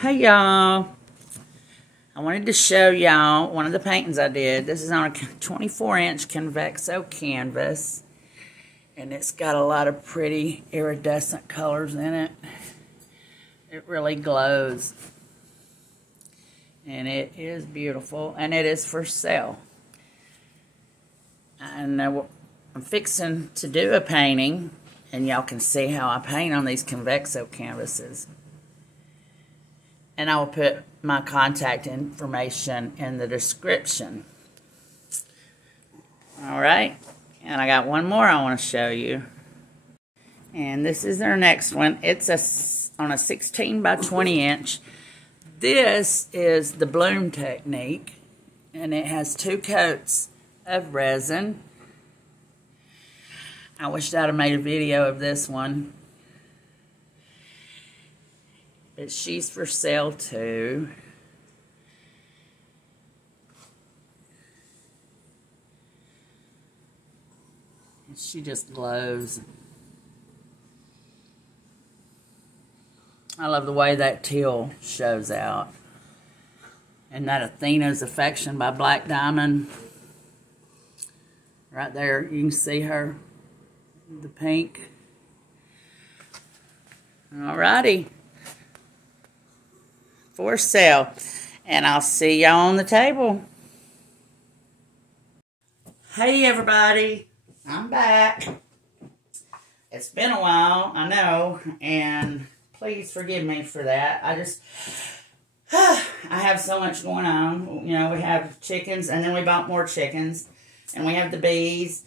Hey y'all, I wanted to show y'all one of the paintings I did. This is on a 24-inch Convexo canvas, and it's got a lot of pretty iridescent colors in it. It really glows, and it is beautiful, and it is for sale. And I'm fixing to do a painting, and y'all can see how I paint on these Convexo canvases. And I will put my contact information in the description. Alright, and I got one more I want to show you. And this is our next one. It's on a 16 by 20 inch. This is the bloom technique, and it has 2 coats of resin. I wish I'd have made a video of this one. But she's for sale too. She just glows. I love the way that teal shows out. And that Athena's Affection by Black Diamond. Right there, you can see her, the pink. Alrighty. For sale. And I'll see y'all on the table. Hey everybody, I'm back. It's been a while, I know, and please forgive me for that. I have so much going on. You know, we have chickens, and then we bought more chickens, and we have the bees,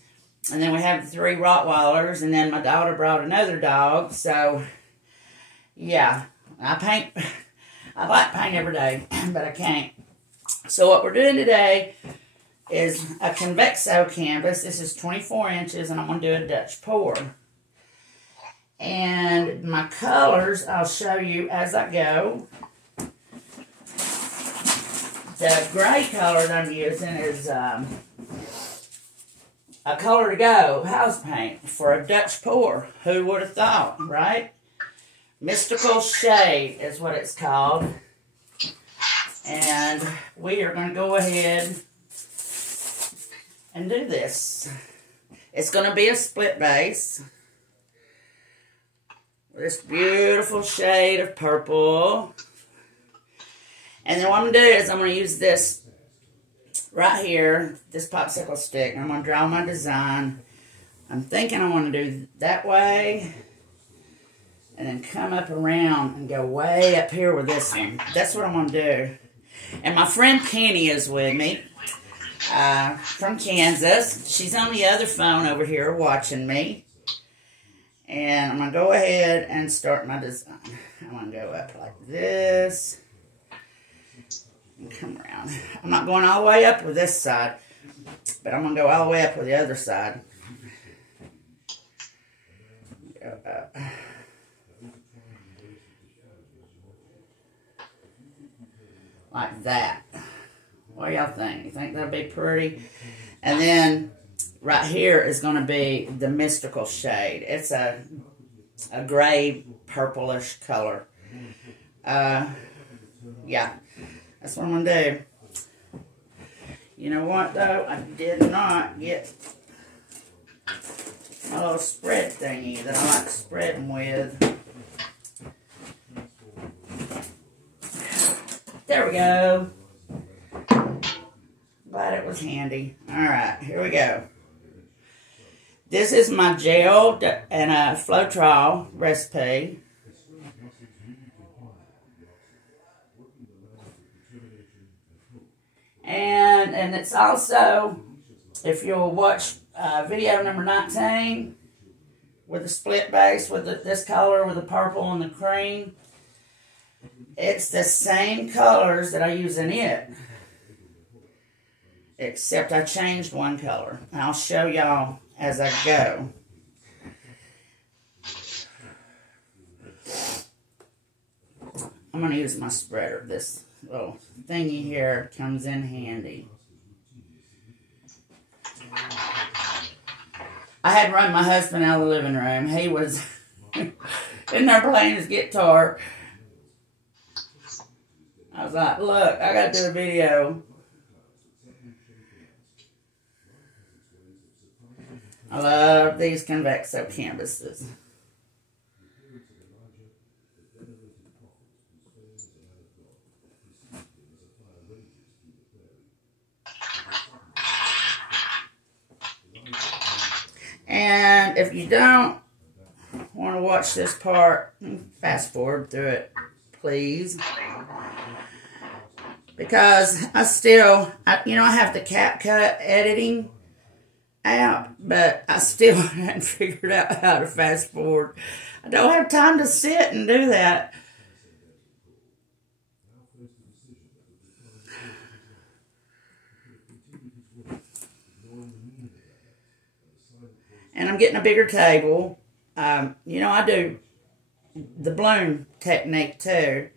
and then we have the 3 Rottweilers, and then my daughter brought another dog. So yeah, I like paint every day, but I can't. So what we're doing today is a Convexo canvas. This is 24 inches, and I'm going to do a Dutch pour. And my colors, I'll show you as I go. The gray color that I'm using is a color to go house paint for a Dutch pour. Who would have thought, right? Mystical Shade is what it's called. And we are going to go ahead and do this. It's going to be a split base. This beautiful shade of purple. And then what I'm going to do is I'm going to use this right here, this popsicle stick. I'm going to draw my design. I'm thinking I want to do that way. And then come up around and go way up here with this one. That's what I'm going to do. And my friend Penny is with me from Kansas. She's on the other phone over here watching me. And I'm going to go ahead and start my design. I'm going to go up like this. And come around. I'm not going all the way up with this side. But I'm going to go all the way up with the other side. Go up. Like that. What do y'all think? You think that'll be pretty? And then right here is going to be the Mystical Shade. It's a gray purplish color. Yeah, that's what I'm going to do. You know what though? I did not get my little spread thingy that I like spreading with. There we go. Glad it was handy. Alright, here we go. This is my gel and a Flotroel recipe. And it's also, if you'll watch video number 19, with the split base, with this color, with the purple and the cream. It's the same colors that I use in it, except I changed one color. And I'll show y'all as I go. I'm going to use my spreader. This little thingy here comes in handy. I had to run my husband out of the living room. He was in there playing his guitar. I was like, look, I got to do a video. I love these Convexo canvases. And if you don't want to watch this part, fast forward through it, please. Because I have the CapCut editing out, but I still haven't figured out how to fast forward. I don't have time to sit and do that. And I'm getting a bigger table. I do the bloom technique too.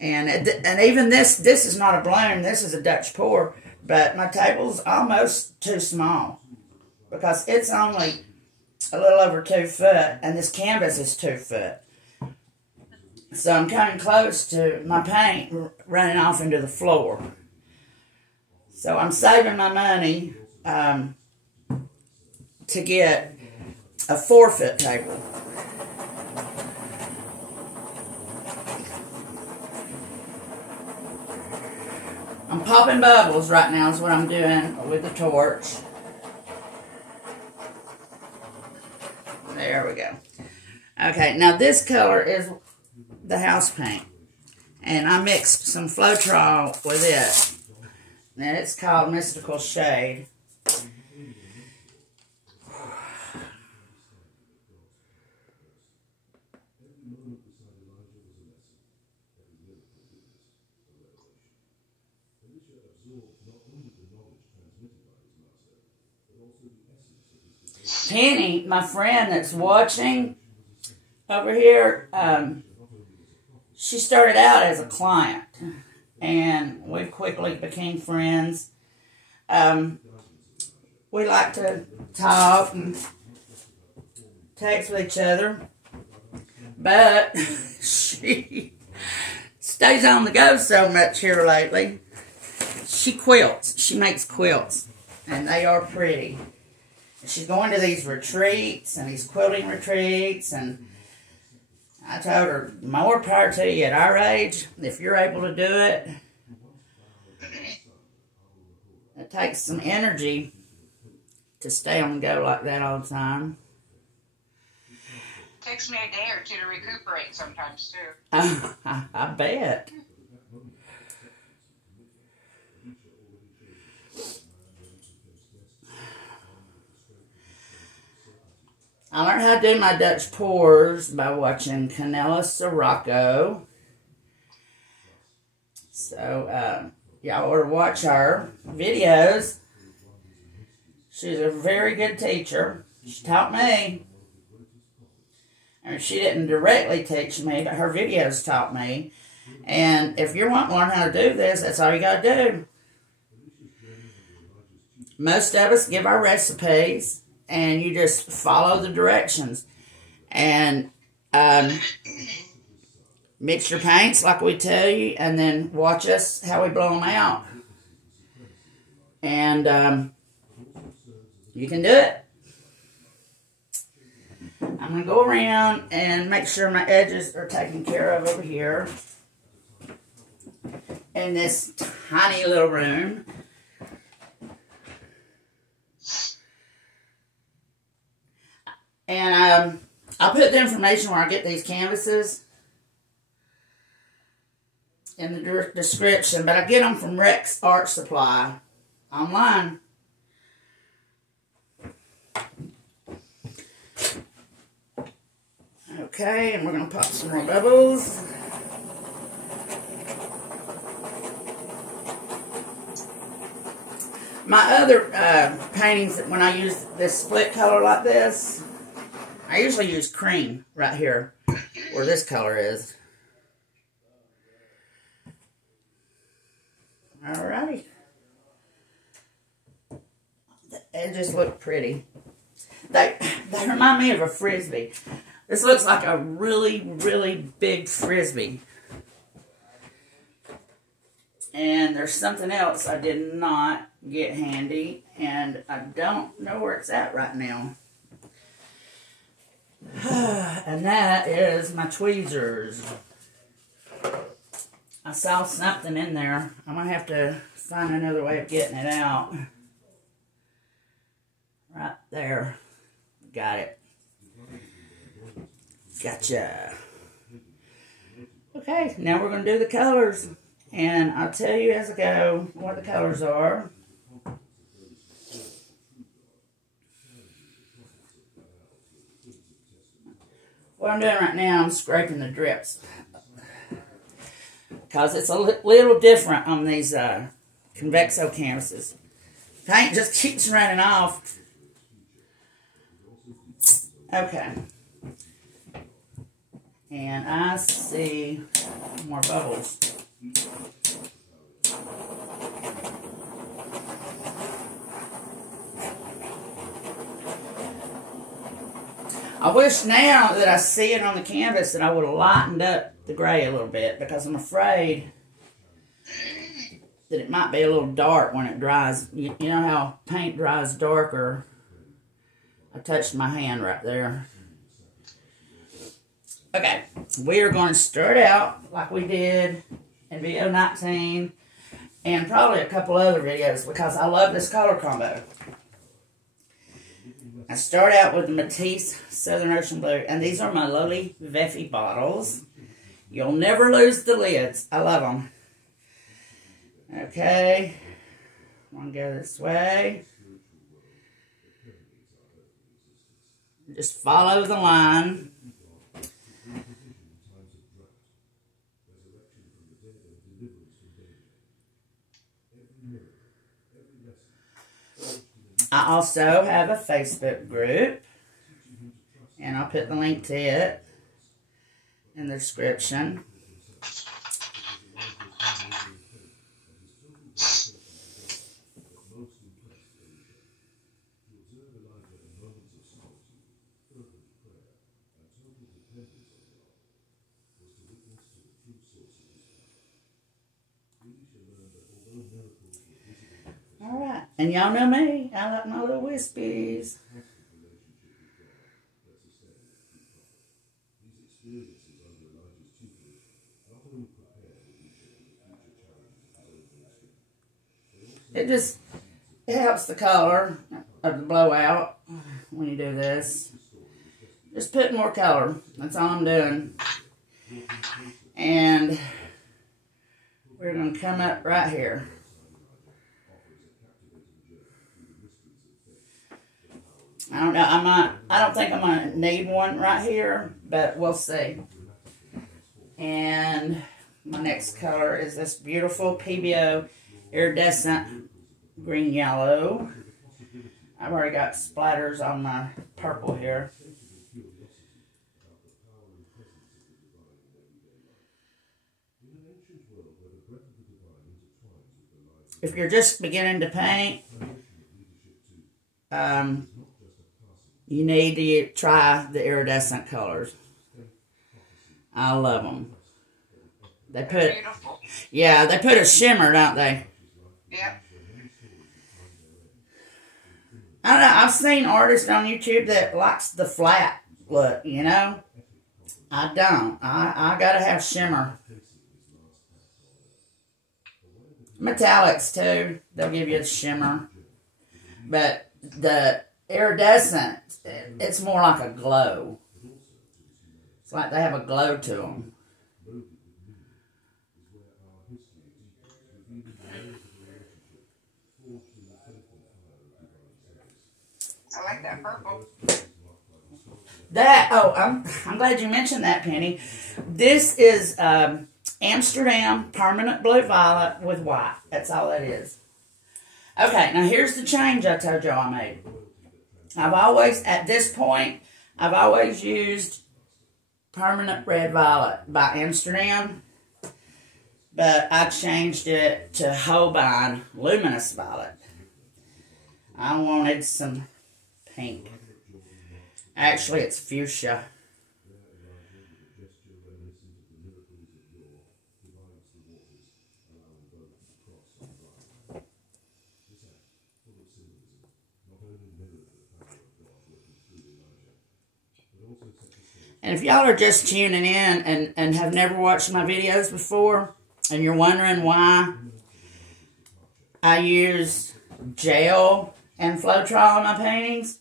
And even this is not a bloom, this is a Dutch pour, but my table's almost too small because it's only a little over 2 foot and this canvas is 2 foot. So I'm coming close to my paint running off into the floor. So I'm saving my money to get a 4 foot table. I'm popping bubbles right now is what I'm doing with the torch. There we go. Okay, now this color is the house paint. And I mixed some Flotroel with it. And it's called Mystical Shade. Penny, my friend that's watching over here, she started out as a client, and we quickly became friends. We like to talk and text with each other, but she stays on the go so much here lately. She quilts. She makes quilts, and they are pretty. She's going to these retreats and these quilting retreats, and I told her, more power to you at our age, if you're able to do it. It takes some energy to stay on the go like that all the time. Takes me a day or two to recuperate sometimes, too. I bet. I learned how to do my Dutch pours by watching Canela Sirocco. So, y'all ought to watch her videos. She's a very good teacher. She taught me. And she didn't directly teach me, but her videos taught me. And if you want to learn how to do this, that's all you got to do. Most of us give our recipes, and you just follow the directions. And mix your paints like we tell you, and then watch us how we blow them out. And you can do it. I'm going to go around and make sure my edges are taken care of over here in this tiny little room. And I'll put the information where I get these canvases in the description, but I get them from Rex Art Supply online. Okay, and we're going to pop some more bubbles. My other paintings, when I use this split color like this, I usually use cream right here where this color is. Alrighty. The edges look pretty. They remind me of a Frisbee. This looks like a really, really big Frisbee. And there's something else I did not get handy, and I don't know where it's at right now. And that is my tweezers. I saw something in there. I'm going to have to find another way of getting it out. Right there. Got it. Gotcha. Okay, now we're going to do the colors. And I'll tell you as I go what the colors are. What I'm doing right now, I'm scraping the drips. Because it's a little different on these Convexo canvases. Paint just keeps running off. Okay. And I see more bubbles. I wish now that I see it on the canvas that I would have lightened up the gray a little bit, because I'm afraid that it might be a little dark when it dries. You know how paint dries darker? I touched my hand right there. Okay, we are going to start out like we did in video 19 and probably a couple other videos, because I love this color combo. I start out with the Matisse Southern Ocean Blue, and these are my Loli Veffy bottles. You'll never lose the lids. I love them. Okay, I'm going to go this way. Just follow the line. I also have a Facebook group, and I'll put the link to it in the description. Alright, and y'all know me, I like my little wispies. It helps the color of the blowout when you do this. Just put more color, that's all I'm doing. And we're going to come up right here. I don't know, I don't think I'm going to need one right here, but we'll see. And my next color is this beautiful PBO iridescent green yellow. I've already got splatters on my purple here. If you're just beginning to paint, you need to try the iridescent colors. I love them. They put, yeah, they put a shimmer, don't they? Yeah. I don't know. I've seen artists on YouTube that likes the flat look, you know. I don't. I gotta have shimmer. Metallics too. They'll give you a shimmer, but the iridescent, it's more like a glow. It's like they have a glow to them. I like that purple. I'm glad you mentioned that, Penny. This is Amsterdam Permanent Blue Violet with white. That's all that is. Okay, now here's the change I told y'all I made. At this point, I've always used Permanent Red Violet by Amsterdam, but I changed it to Holbein Luminous Violet. I wanted some pink. Actually, it's fuchsia. And if y'all are just tuning in and have never watched my videos before, and you're wondering why I use gel and Flotroel in my paintings,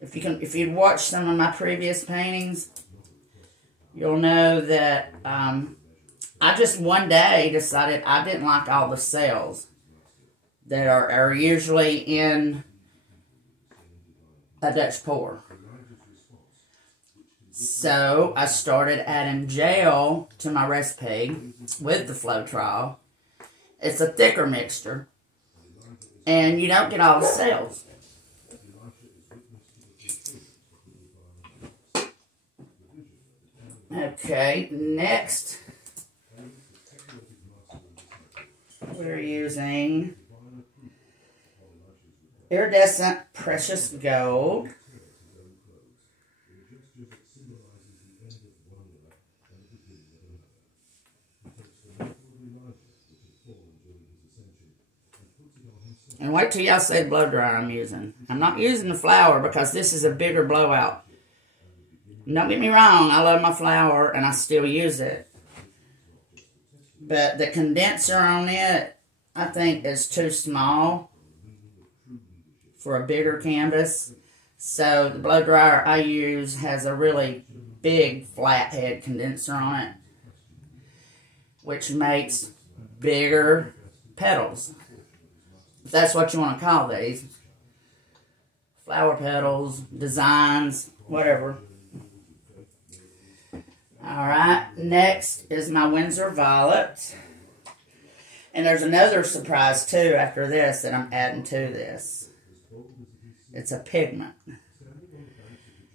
if you'd watched some of my previous paintings, you'll know that I just one day decided I didn't like all the cells that are usually in a Dutch pour. So I started adding gel to my recipe with the Flotroel. It's a thicker mixture, and you don't get all the cells. Okay, next we're using iridescent precious gold. And wait till y'all see the blow dryer I'm using. I'm not using the flour because this is a bigger blowout. Don't get me wrong, I love my flour and I still use it. But the condenser on it, I think, is too small for a bigger canvas. So the blow dryer I use has a really big flathead condenser on it, which makes bigger petals. If that's what you want to call these. Flower petals, designs, whatever. Alright, next is my Winsor Violet. And there's another surprise too after this that I'm adding to this. It's a pigment.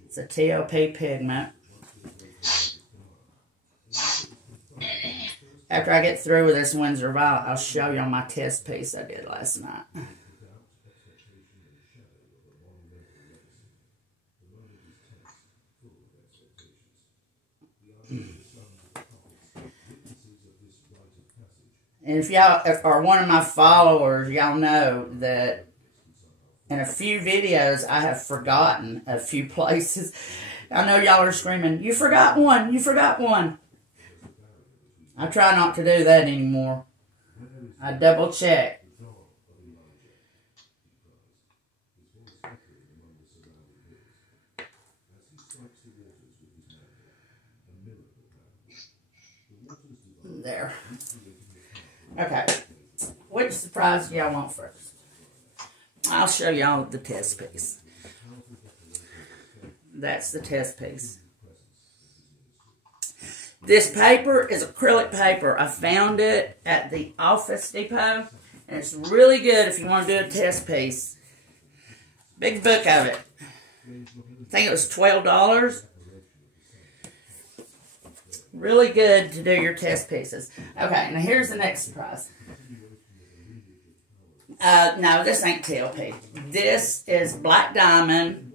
It's a TOP pigment. After I get through with this Winsor Violet, I'll show you my test piece I did last night. And if y'all are one of my followers, y'all know that in a few videos I have forgotten a few places. I know y'all are screaming, "You forgot one, you forgot one." I try not to do that anymore. I double check. There. Okay. Which surprise do y'all want first? I'll show y'all the test piece. That's the test piece. This paper is acrylic paper. I found it at the Office Depot, and it's really good if you want to do a test piece. Big book of it. I think it was $12. Really good to do your test pieces. Okay, now here's the next surprise. No, this ain't TLP. This is Black Diamond.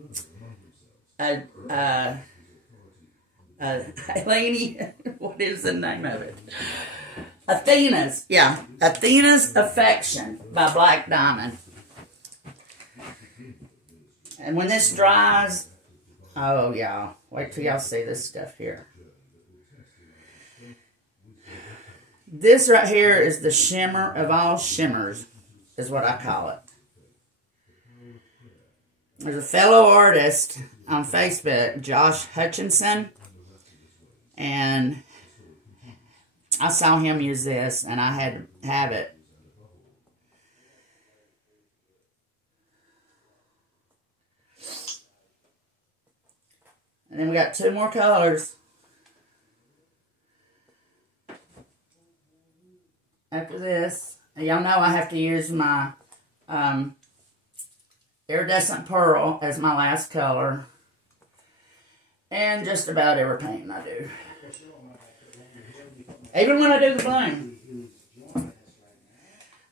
Eleni, what is the name of it? Athena's, yeah. Athena's Affection by Black Diamond. And when this dries, oh, y'all, wait till y'all see this stuff here. This right here is the shimmer of all shimmers, is what I call it. There's a fellow artist on Facebook, Josh Hutchinson, and I saw him use this, and I had to have it. And then we got two more colors. After this, y'all know I have to use my iridescent pearl as my last color. And just about every painting I do. Even when I do the bloom.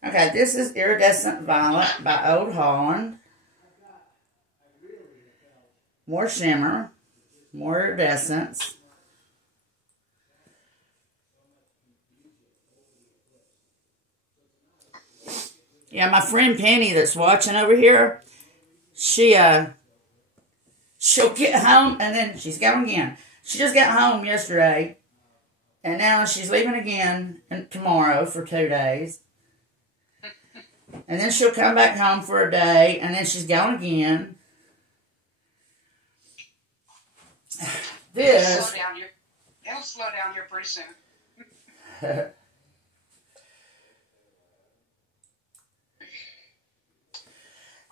Okay, this is Iridescent Violet by Old Holland. More shimmer. More iridescence. Yeah, my friend Penny that's watching over here, she she'll get home, and then she's going again. She just got home yesterday, and now she's leaving again tomorrow for 2 days. And then she'll come back home for a day, and then she's going again. This... It'll slow down here pretty soon.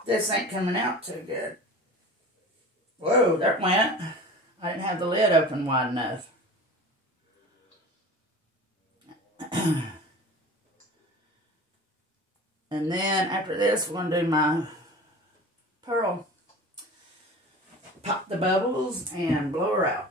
This ain't coming out too good. Whoa, there it went. I didn't have the lid open wide enough. And then after this, we're going to do my pearl. Pop the bubbles and blow her out.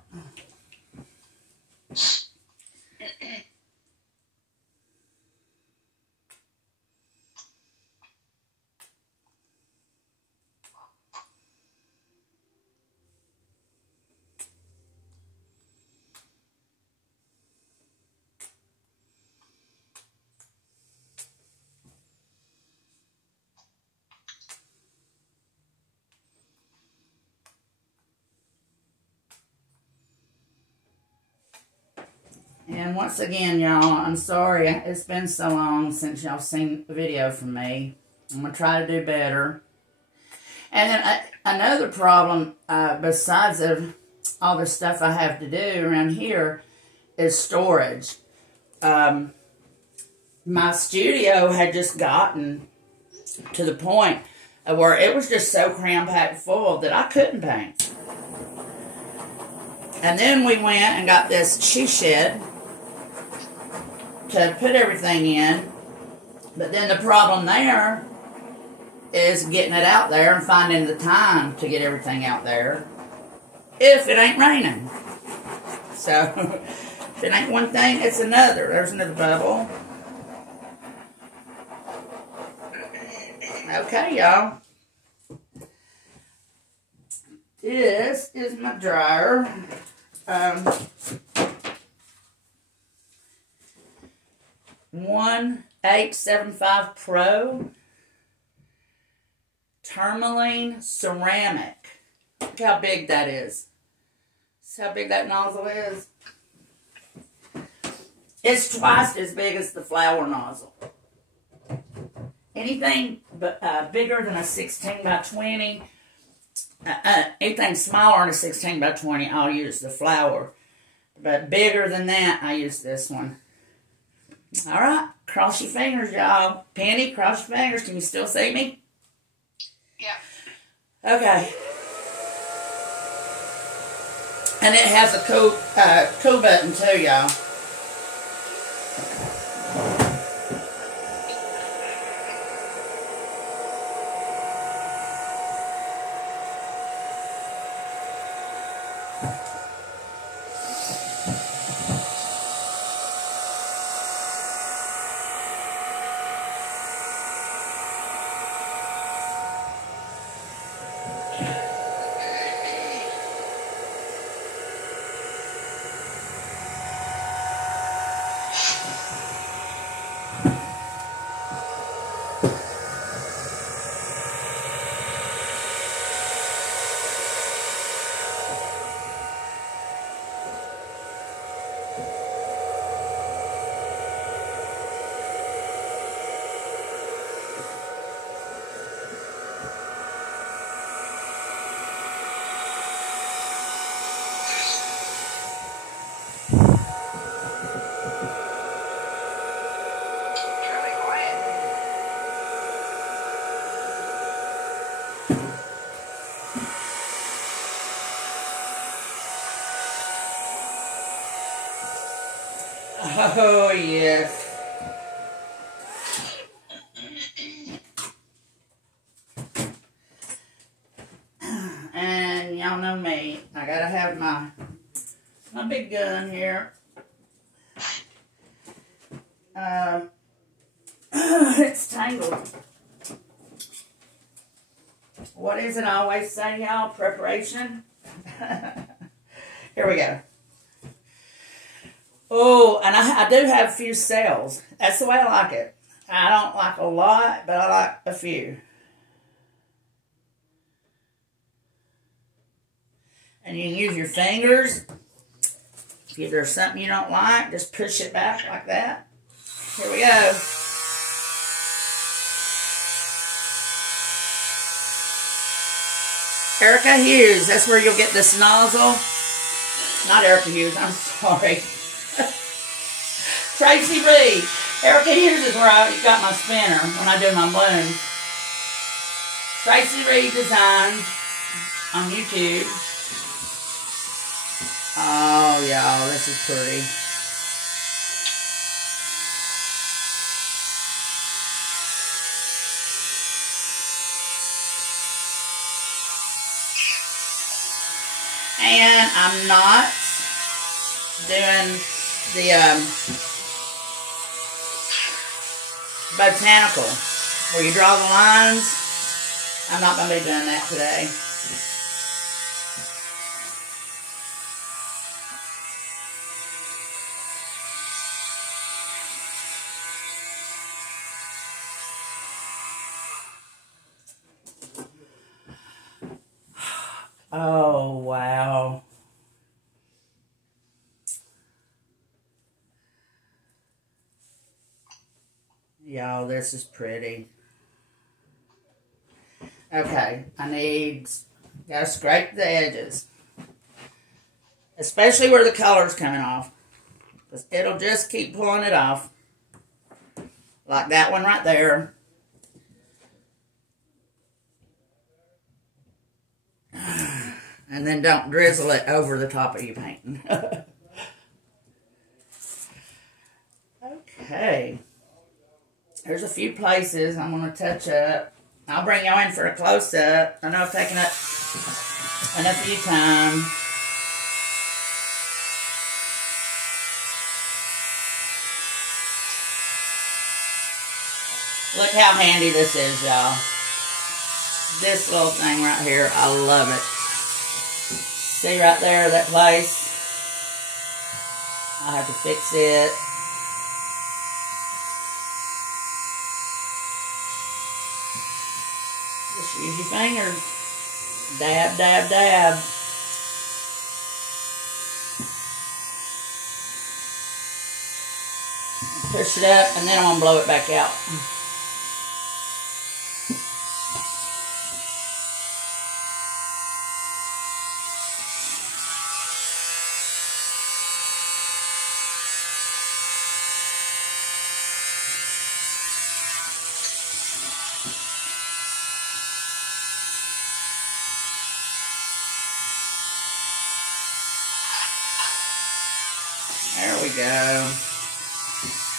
And once again, y'all, I'm sorry. It's been so long since y'all seen a video from me. I'm going to try to do better. And then another problem, besides of all the stuff I have to do around here, is storage. My studio had just gotten to the point of where it was just so cram-packed full that I couldn't paint. And then we went and got this she shed to put everything in, but then the problem there is getting it out there and finding the time to get everything out there if it ain't raining. So if it ain't one thing, it's another. There's another bubble. Okay, y'all. This is my dryer. 1875 Pro tourmaline ceramic. Look how big that is. See how big that nozzle is? It's twice as big as the flower nozzle. Anything bigger than a 16 by 20, anything smaller than a 16 by 20, I'll use the flower. But bigger than that, I use this one. All right, cross your fingers, y'all. Penny, cross your fingers. Can you still see me? Yeah. Okay. And it has a cool button too, y'all. Oh, yes. And y'all know me. I gotta have my big gun here. It's tangled. What is it I always say, y'all? Preparation. Here we go. Oh, and I do have a few cells. That's the way I like it. I don't like a lot, but I like a few. And you can use your fingers. If there's something you don't like, just push it back like that. Here we go. Erica Hughes, that's where you'll get this nozzle. Not Erica Hughes, I'm sorry. Tracy Reed. Erica Hughes is where I got my spinner when I do my balloons. Tracy Reed Designs on YouTube. Oh, y'all, this is pretty. And I'm not doing the botanical, where you draw the lines. I'm not going to be doing that today. Oh, wow. Y'all, this is pretty. Okay, gotta scrape the edges. Especially where the color's coming off. Because it'll just keep pulling it off. Like that one right there. And then don't drizzle it over the top of your painting. Okay. There's a few places I'm going to touch up. I'll bring y'all in for a close-up. I know I've taken up enough of your time. Look how handy this is, y'all. This little thing right here, I love it. See right there, that place? I have to fix it. Just use your fingers. Dab, dab, dab. Push it up, and then I'm going to blow it back out. There we go.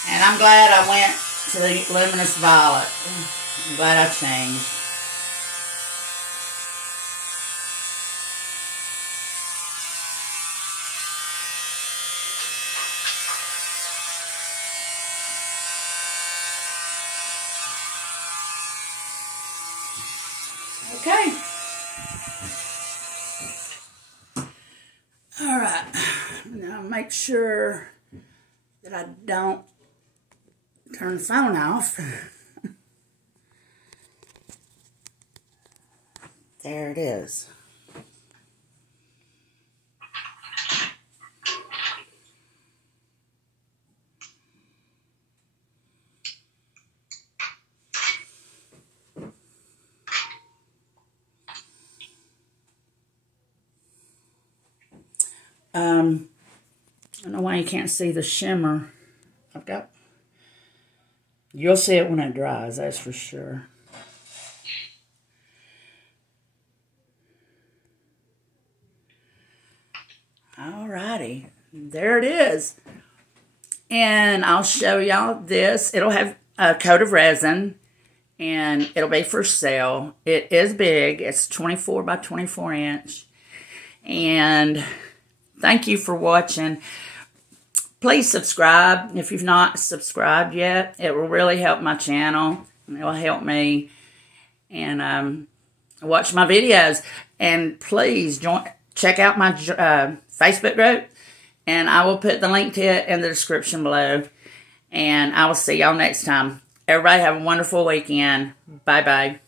And I'm glad I went to the luminous violet. I'm glad I changed. Okay. All right. Now make sure that I don't turn the phone off. There it is. I don't know why you can't see the shimmer. You'll see it when it dries, that's for sure. Alrighty, there it is. And I'll show y'all this. It'll have a coat of resin, and it'll be for sale. It is big. It's 24 by 24 inch. And thank you for watching. Please subscribe if you've not subscribed yet. It will really help my channel. It will help me. And watch my videos. And please check out my Facebook group. And I will put the link to it in the description below. And I will see y'all next time. Everybody have a wonderful weekend. Bye-bye.